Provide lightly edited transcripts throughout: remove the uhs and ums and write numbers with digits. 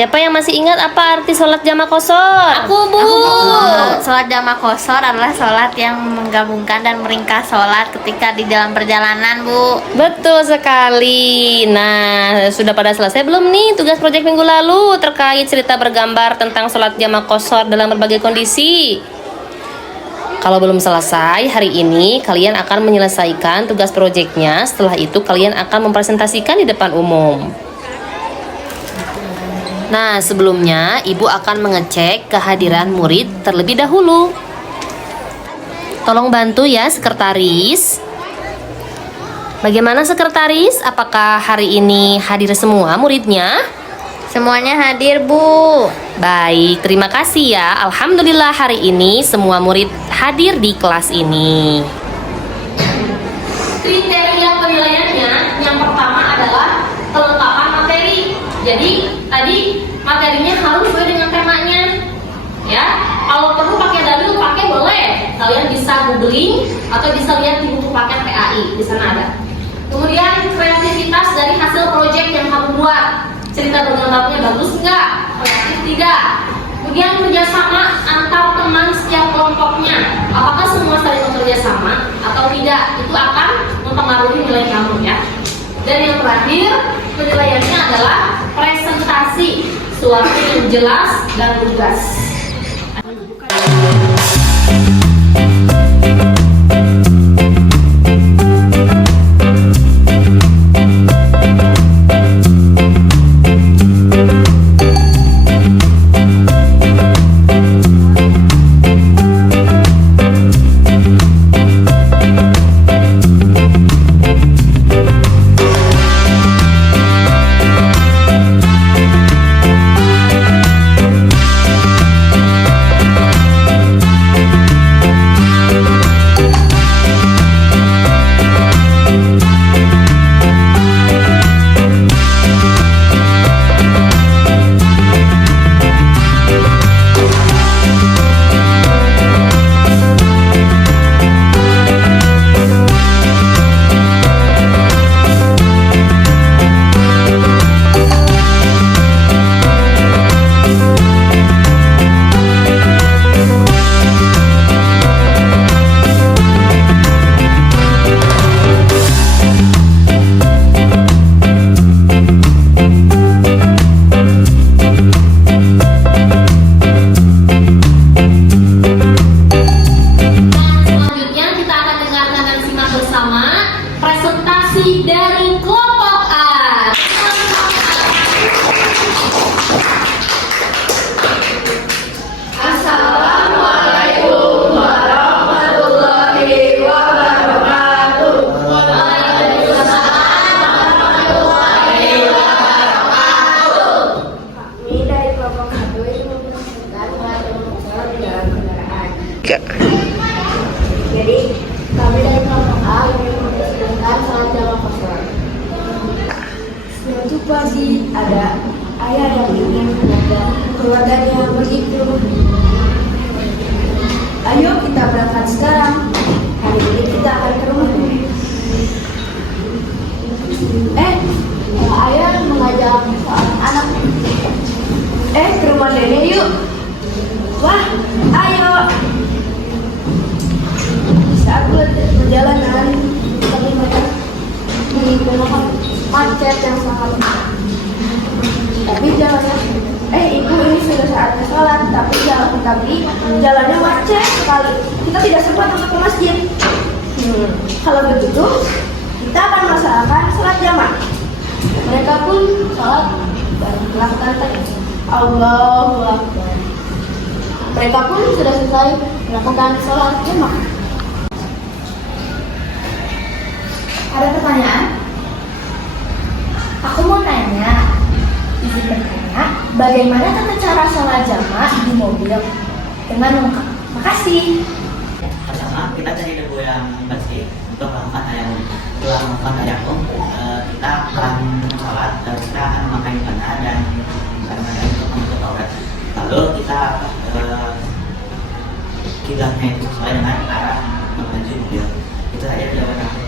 Siapa yang masih ingat apa arti sholat jamaah qashar? Aku, Bu. Sholat jamaah qashar adalah sholat yang menggabungkan dan meringkas sholat ketika di dalam perjalanan, Bu. Betul sekali. Nah, sudah pada selesai belum nih tugas proyek minggu lalu terkait cerita bergambar tentang sholat jamaah qashar dalam berbagai kondisi? Kalau belum selesai, hari ini kalian akan menyelesaikan tugas proyeknya. Setelah itu kalian akan mempresentasikan di depan umum. Nah, sebelumnya Ibu akan mengecek kehadiran murid terlebih dahulu. Tolong bantu ya, sekretaris. Bagaimana sekretaris? Apakah hari ini hadir semua muridnya? Semuanya hadir, Bu. Baik, terima kasih ya. Alhamdulillah hari ini semua murid hadir di kelas ini. Kriteria penilaiannya yang pertama adalah kelengkapan materi. Jadi tadi materinya harus sesuai dengan temanya. Ya, kalau perlu pakai dalil pakai boleh. Kalian bisa googling atau bisa lihat di buku paket PAI, di sana ada. Kemudian kreativitas dari hasil proyek yang kamu buat. Cerita bergambarnya bagus nggak? Kreatif tidak? Kemudian kerjasama antar teman setiap kelompoknya. Apakah semua saling bekerja sama atau tidak? Itu akan mempengaruhi nilai kamu ya. Dan yang terakhir penilaiannya adalah presentasi, suatu yang jelas dan lugas. Dari kelompok A. Assalamualaikum warahmatullahi wabarakatuh. Waalaikumsalam warahmatullahi wabarakatuh. Kami dari kelompok 1 itu mempresentasikan sholat jamaah qashar di dalam kendaraan. Jadi kami dari kelompok A ingin mempresentasikan sholat jamaah qashar. Suatu pagi ada ayah yang ingin mengajak keluarganya pergi ke rumah. Ayo kita berangkat sekarang. Hari ini kita akan ke rumah. Ayah mengajak seorang anak. Ke rumah nenek yuk. Wah, ayo. Saat perjalanan kami menggunakan macet yang sangat. Tapi jalannya, ibu ini sudah saatnya sholat, tapi jalannya macet sekali. Kita tidak sempat untuk ke masjid. Kalau begitu, kita akan melaksanakan sholat jamaah. Mereka pun sholat dan melakukan Allahu Akbar. Mereka pun sudah selesai melakukan sholat jamaah. Ada pertanyaan? Aku mau nanya, izin bertanya, bagaimana tata cara sholat jamaah di mobil dengan lengkap? Makasih. Pertama, kita cari debu yang bersih untuk melakukan tayamum. Setelah melakukan tayamum, kita akan sholat dan kita akan memakai celana dan sarung untuk menutup aurat. Lalu kita kiblatnya itu sesuai dengan arah menuju mobil. Itu saja jawaban aku.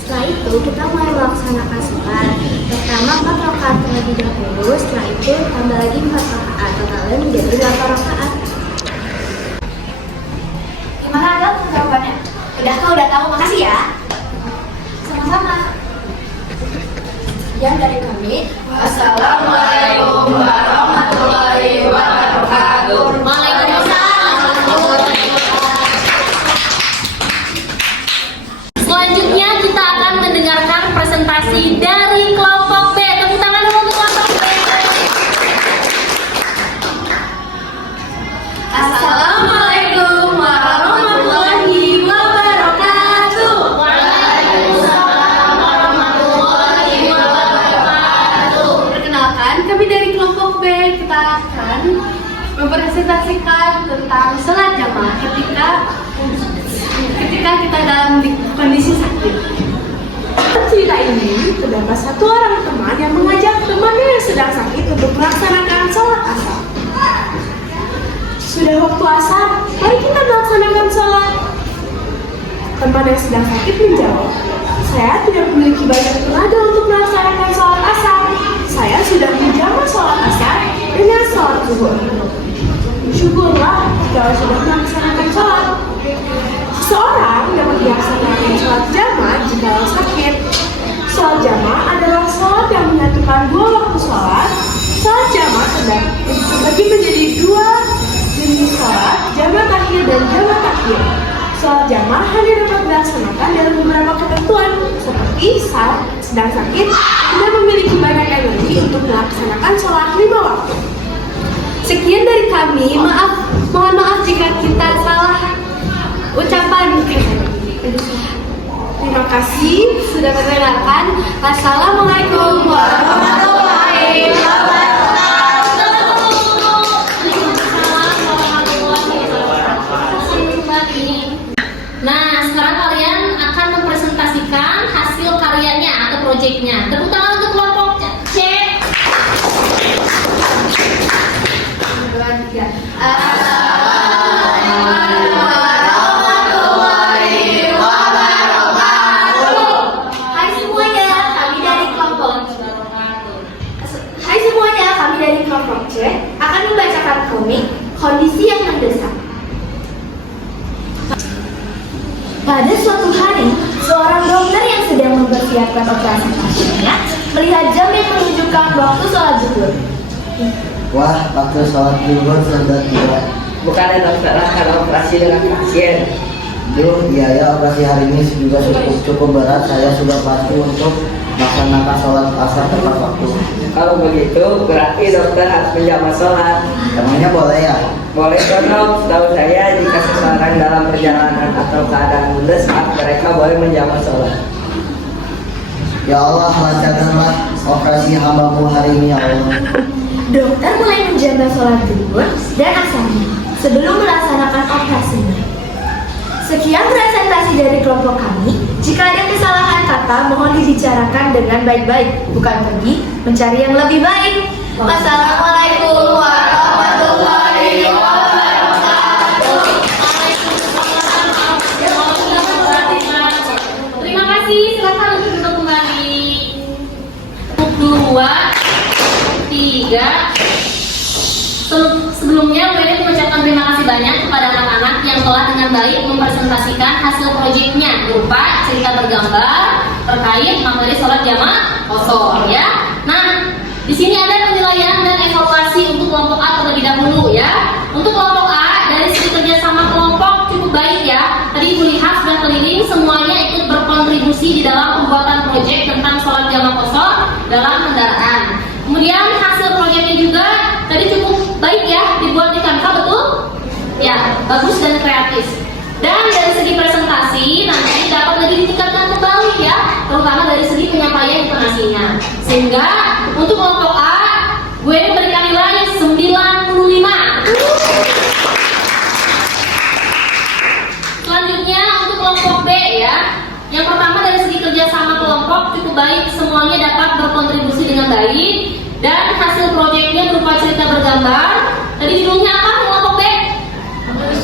Setelah itu, itu kita mulai melaksanakan sholat. Pertama 4 rakaat terlebih dahulu, setelah itu tambah lagi 4 rakaat, totalnya menjadi 8 rakaat. Gimana Adel jawabannya? Udah tahu, makasih ya. Sama-sama. Yang dari kami, wassalamualaikum warahmatullahi wabarakatuh. Selanjutnya kita akan mendengarkan presentasi dari kelompok B. Tepuk tangan dulu untuk kelompok B. Assalamualaikum warahmatullahi wabarakatuh. Waalaikumsalam warahmatullahi wabarakatuh. Perkenalkan, kami dari kelompok B. Kita akan mempresentasikan tentang sholat jamaah ketika kita dalam kondisi sakit. Cerita ini terdapat satu orang teman yang mengajak temannya yang sedang sakit untuk melaksanakan sholat asar. Sudah waktu asar, mari kita melaksanakan sholat. Teman yang sedang sakit menjawab, saya tidak memiliki banyak tenaga untuk melaksanakan sholat asar. Saya sudah menjamak sholat asar dengan sholat zuhur. Syukurlah kalau sudah melaksanakan sholat. Seseorang dapat melaksanakan sholat jamaah jika sakit. Sholat jamaah adalah sholat yang menyatukan dua waktu sholat. Sholat jamaah terbagi menjadi dua jenis sholat, jamaah takhir dan jamaah takhir. Sholat jamaah hanya dapat dilaksanakan dalam beberapa ketentuan, seperti saat sedang sakit tidak memiliki banyak energi untuk melaksanakan sholat 5 waktu. Sekian dari kami, mohon maaf jika kita salah ucapan. Terima kasih sudah mendengarkan. Assalamualaikum warahmatullahi wabarakatuh. Nah, sekarang kalian akan mempresentasikan hasil karyanya atau proyeknya. Tepuk tangan untuk kelompok C. Kelompok C akan membacakan komik Kondisi yang Mendesak. Pada suatu hari, seorang dokter yang sedang mempersiapkan operasi pasiennya melihat jam yang menunjukkan waktu sholat zuhur. Wah, waktu sholat zuhur sudah tiba. Bukannya dokter akan operasi dengan pasien? Duh, biaya operasi hari ini juga cukup berat. Saya sudah pasti untuk melaksanakan sholat asar tepat waktu. Kalau begitu, berarti dokter harus menjamak sholat. Emangnya boleh ya? Boleh dong, setahu saya jika seseorang dalam perjalanan atau keadaan mendesak, mereka boleh menjamak sholat. Ya Allah, lancarkanlah operasi hambamu hari ini ya Allah. Dokter mulai menjaga sholat zuhur dan asarnya sebelum melaksanakan operasinya. Sekian presentasi dari kelompok kami. Jika ada kesalahan kata, mohon dibicarakan dengan baik-baik, bukan pergi mencari yang lebih baik. Wassalamualaikum warahmatullahi wabarakatuh. Terima kasih, silakan untuk duduk kembali. 2, 3. Sebelumnya, Wede mengucapkan terima kasih banyak kepada anak-anak yang telah dengan baik mempresentasikan hasil proyeknya berupa cerita bergambar terkait materi sholat jamaah kosor, ya. Nah, di sini ada penilaian dan evaluasi untuk kelompok A terlebih dahulu, ya. Untuk kelompok A, dari segi kerjasama kelompok cukup baik, ya. Tadi Ibu lihat sudah keliling, semuanya ikut berkontribusi di dalam pembuatan proyek tentang sholat jamaah kosor dalam kendaraan. Kemudian hasil proyeknya juga tadi cukup baik, ya, dibuat di Canva, betul? Ya, bagus dan kreatif. Dan dari segi presentasi nanti dapat lebih ditingkatkan kembali, ya, terutama dari segi penyampaian informasinya. Sehingga untuk kelompok A, gue berikan nilai 95. Selanjutnya untuk kelompok B, ya. Yang pertama dari segi kerjasama kelompok cukup baik, semuanya dapat berkontribusi dengan baik. Dan hasil proyeknya berupa cerita bergambar. Tadi judulnya apa kelompok B?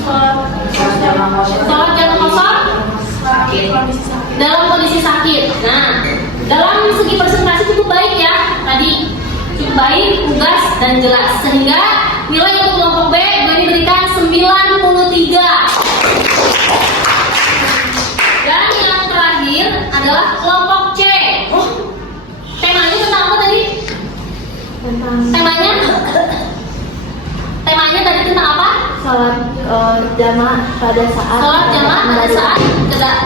Sholat jamaah kosor dalam kondisi sakit. Nah, baik, tugas, dan jelas. Sehingga nilai untuk kelompok B gue diberikan 93. Dan yang terakhir adalah kelompok C. Temanya tentang apa tadi? Temanya tadi tentang apa? Sholat jamaah pada saat Sholat jamaah pada saat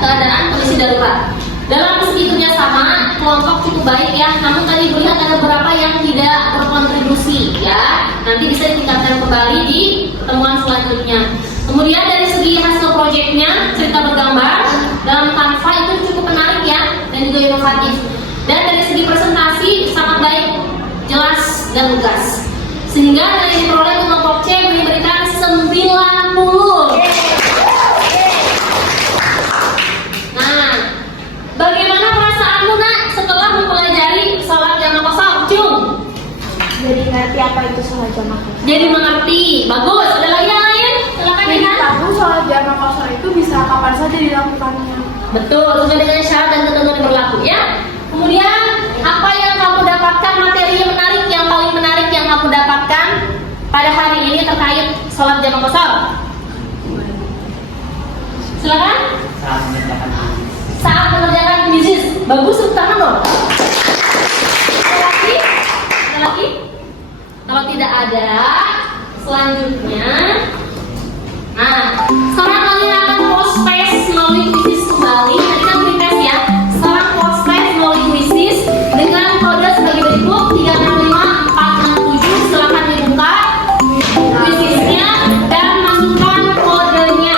keadaan kondisi darurat. Dalam segi kerjasama, kelompok cukup baik ya. Namun tadi melihat ada beberapa yang tidak berkontribusi ya. Nanti bisa ditingkatkan kembali di pertemuan selanjutnya. Kemudian dari segi hasil proyeknya, cerita bergambar dalam Canva itu cukup menarik ya dan juga inovatif. Dan dari segi presentasi sangat baik, jelas dan lugas. Sehingga dari diperoleh kelompok C diberikan 90. Nah, bagaimana perasaanmu nak setelah mempelajari sholat jamaah qashar? Cung? Jadi ngerti apa itu sholat jamaah. Jadi mengerti. Bagus. Ada lagi yang lain? Silakan Jadi Inan. tahu sholat jamaah qashar itu bisa kapan saja dilakukannya. Betul, sesuai dengan syarat dan ketentuan yang berlaku ya. Kemudian apa yang kamu dapatkan, materi yang menarik, yang paling menarik yang kamu dapatkan pada hari ini terkait sholat jamaah qashar? Silakan. Saat mengerjakan bisnis, bagus tepuk tangan dong. Ada lagi? Ada lagi? Kalau tidak ada, selanjutnya, nah, sekarang kalian akan post space melalui bisnis kembali. Tadi kan beri tes ya. Sekarang post space melalui bisnis dengan kode sebagai berikut 365467. Silakan dibuka bisnisnya dan masukkan kodenya.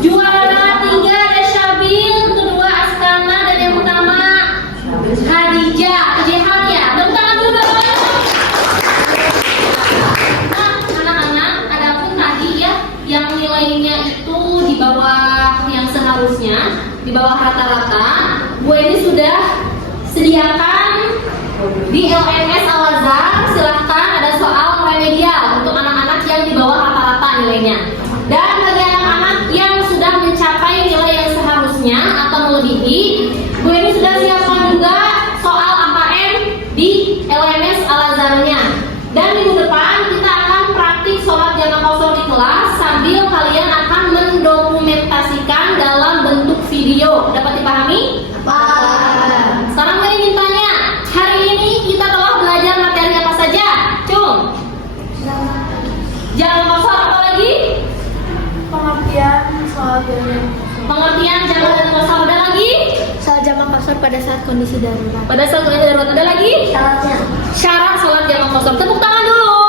Juara 3 ada Syabil, kedua Askana, dan yang pertama Hadijah. Kejehan ya, tepuk tangan dulu dong. Nah, anak-anak, adapun tadi ya yang nilainya itu di bawah yang seharusnya, di bawah rata-rata, gue ini sudah sediakan di LMS Al-Azhar. Silahkan, ada soal remedial untuk anak-anak yang di bawah rata-rata nilainya. Dan bagi anak-anak yang sudah mencapai nilai yang seharusnya atau melebihi, gue ini sudah siapkan juga soal AKM di LMS Al-Azharnya. Dan minggu depan kita akan praktik sholat jamaah qashar di kelas sambil kalian akan mendokumentasikan dalam bentuk video. Dapat dipahami? Dapat. Sekarang gue ingin tanya, hari ini kita telah belajar materi apa saja? Cung? Jamaah qashar apa lagi? Pengertian sholat jamaah. Pengertian jamaah dan qashar ada lagi? Sholat jamaah qashar pada saat kondisi darurat. Pada saat kondisi darurat ada lagi? Syaratnya. Syarat sholat jamaah qashar. Tepuk tangan dulu.